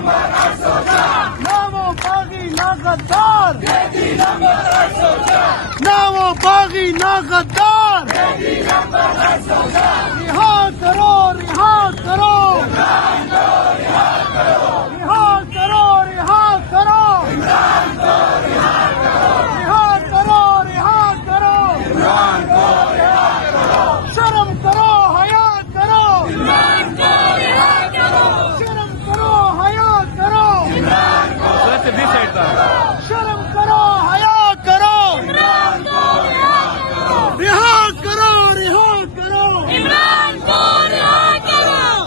ना वो बागी ना गद्दार, ना वो बागी ना गद्दार, रिहा करो, रिहा करो, रिहा करो, रिहा करो, रिहा करो, रिहा करो, शर्म करो, हया करो, शर्म करो, हया करो, शर्म करो, हया करो, रिहा करो, रिहा करो,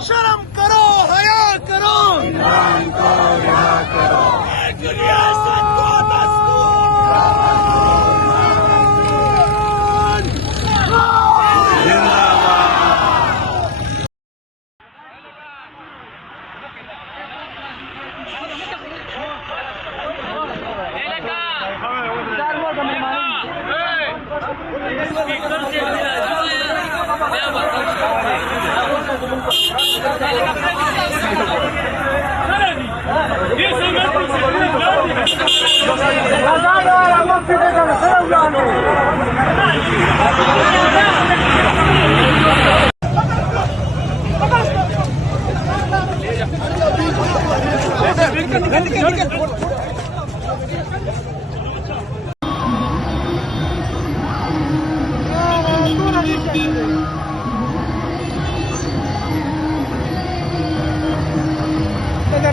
शर्म करो, हया करो, एक रियासत को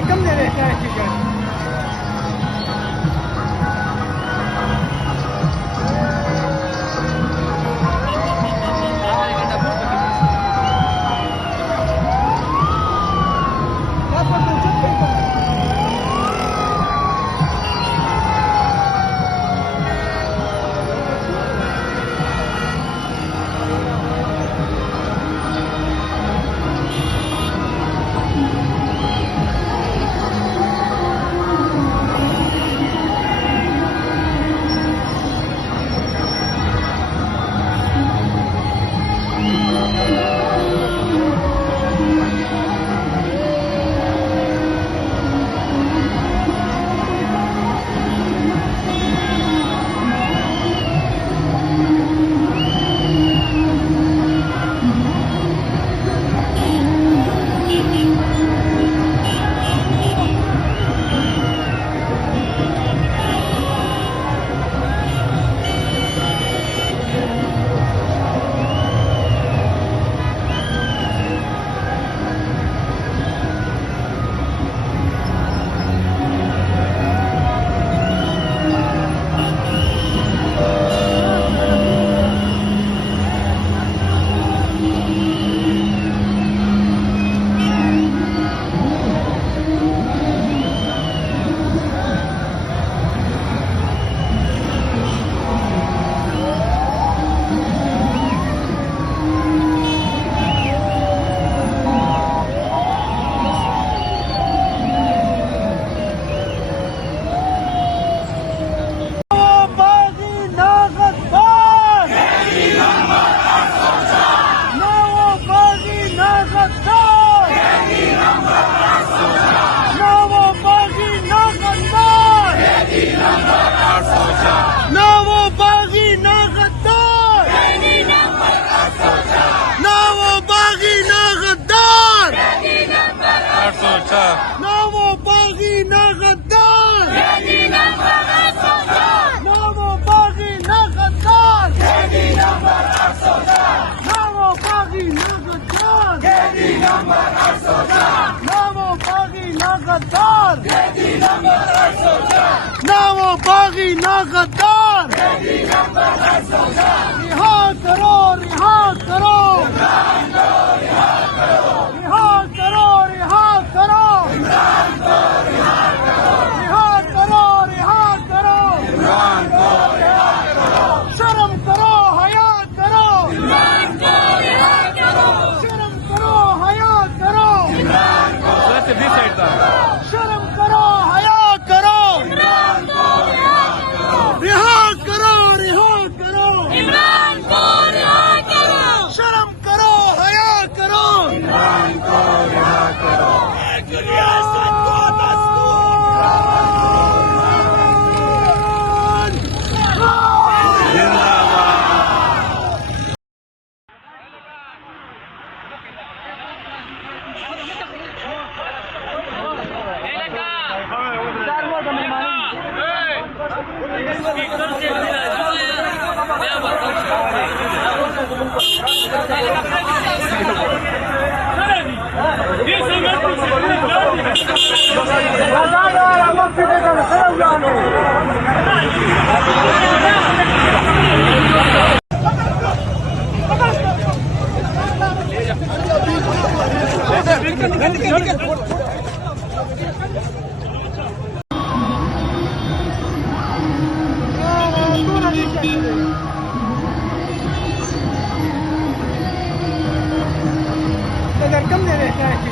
कम दे रहे हैं ना वो बागी ना गद्दार, ना वो बागी ना गद्दार, ना वो बागी ना गद्दार, ना वो बागी ना गद्दार, ना वो बागी ना गद्दार, रिहा करो, रिहा करो, रिहा करो, रिहा करो, रिहा करो, रिहा करो, शर्म करो, हया करो, शर्म करो, हया करो, शर्म करो, हया करो, रिहा करो, रिहा करो, कम दे रहे हैं